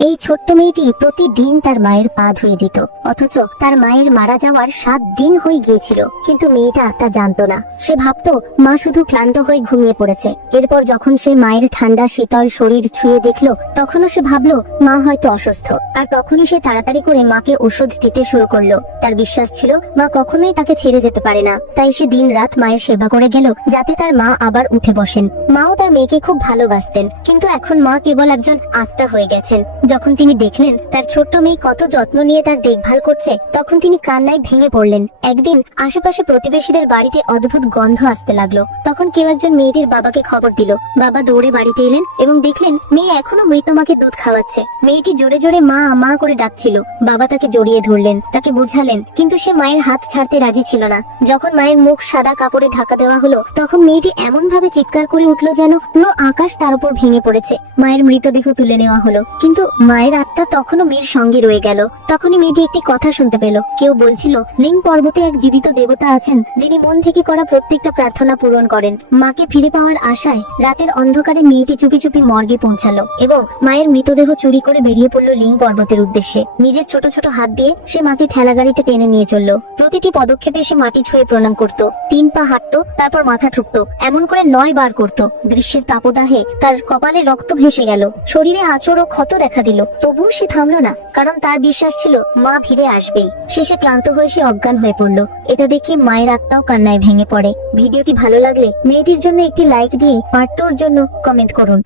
এই ছোট্ট মেয়েটি প্রতিদিন তার মায়ের পা ধুয়ে দিত, অথচ তার মায়ের মারা যাওয়ার 7 দিন হয়ে গিয়েছিল, কিন্তু মেয়েটা তা জানতো না। সে ভাবতো মা শুধু ক্লান্ত হয়ে ঘুমিয়ে পড়েছে। এরপর যখন সে মায়ের ঠান্ডা শীতল শরীর ছুঁয়ে দেখলো, তখনও সে ভাবলো মা হয়তো অসুস্থ। আর তখনই সে তাড়াতাড়ি করে মাকে ওষুধ দিতে শুরু করলো। তার বিশ্বাস ছিল মা কখনোই তাকে ছেড়ে যেতে পারে না, তাই সে দিন রাত মায়ের সেবা করে গেল যাতে তার মা আবার উঠে বসেন। মাও তার মেয়েকে খুব ভালোবাসতেন, কিন্তু এখন মা কেবল একজন আত্মা হয়ে গেছেন। যখন তিনি দেখলেন তার ছোট্ট মেয়ে কত যত্ন নিয়ে তার দেখভাল করছে, তখন তিনি কান্নায় ভেঙে পড়লেন। একদিন আশেপাশে প্রতিবেশীদের বাড়িতে অদ্ভুত গন্ধ আসতে লাগলো। তখন কেউ একজন মেয়েটির বাবাকে খবর দিল। বাবা দৌড়ে বাড়িতে এলেন এবং দেখলেন মেয়ে এখনো মৃত মাকে দুধ খাওয়াচ্ছে। মেয়েটি জোরে জোরে মা মা করে ডাকছিল। বাবা তাকে জড়িয়ে ধরলেন, তাকে বোঝালেন, কিন্তু সে মায়ের হাত ছাড়তে রাজি ছিল না। যখন মায়ের মুখ সাদা কাপড়ে ঢাকা দেওয়া হলো, তখন মেয়েটি এমন ভাবে চিৎকার করে উঠলো যেন পুরো আকাশ তার উপর ভেঙে পড়েছে। মায়ের মৃতদেহ তুলে নেওয়া হলো, কিন্তু মায়ের আত্মা তখনও মেয়ের সঙ্গে রয়ে গেল। তখনই মেয়েটি একটি কথা শুনতে পেল। কেউ বলছিল লিং পর্বতে এক জীবিত দেবতা আছেন, যিনি মন থেকে করা প্রত্যেকটা প্রার্থনা পূরণ করেন। মাকে ফিরে পাওয়ার আশায় রাতের অন্ধকারে মেয়েটি চুপি চুপি মর্গে পৌঁছালো এবং মায়ের মৃতদেহ চুরি করে বেরিয়ে পড়লো লিং পর্বতের উদ্দেশ্যে। নিজের ছোট ছোট হাত দিয়ে সে মাকে ঠেলা গাড়িতে টেনে নিয়ে চললো। প্রতিটি পদক্ষেপে সে মাটি ছুঁয়ে প্রণাম করত, 3 পা হাঁটতো, তারপর মাথা ঠুকতো, এমন করে 9 বার করত। গ্রীষ্মের তাপদাহে তার কপালে রক্ত ভেসে গেল, শরীরে আঁচড় ও ক্ষত দেখা দিল, তবুও সে থামলো না, কারণ তার বিশ্বাস ছিল মা ফিরে আসবেই। শেষে ক্লান্ত হয়ে সে অজ্ঞান হয়ে পড়লো। এটা দেখে মায়ের আত্মাও কান্নায় ভেঙে পড়ে। ভিডিওটি ভালো লাগলে মেয়েটির জন্য একটি লাইক দিয়ে পার্ট 2 এর জন্য কমেন্ট করুন।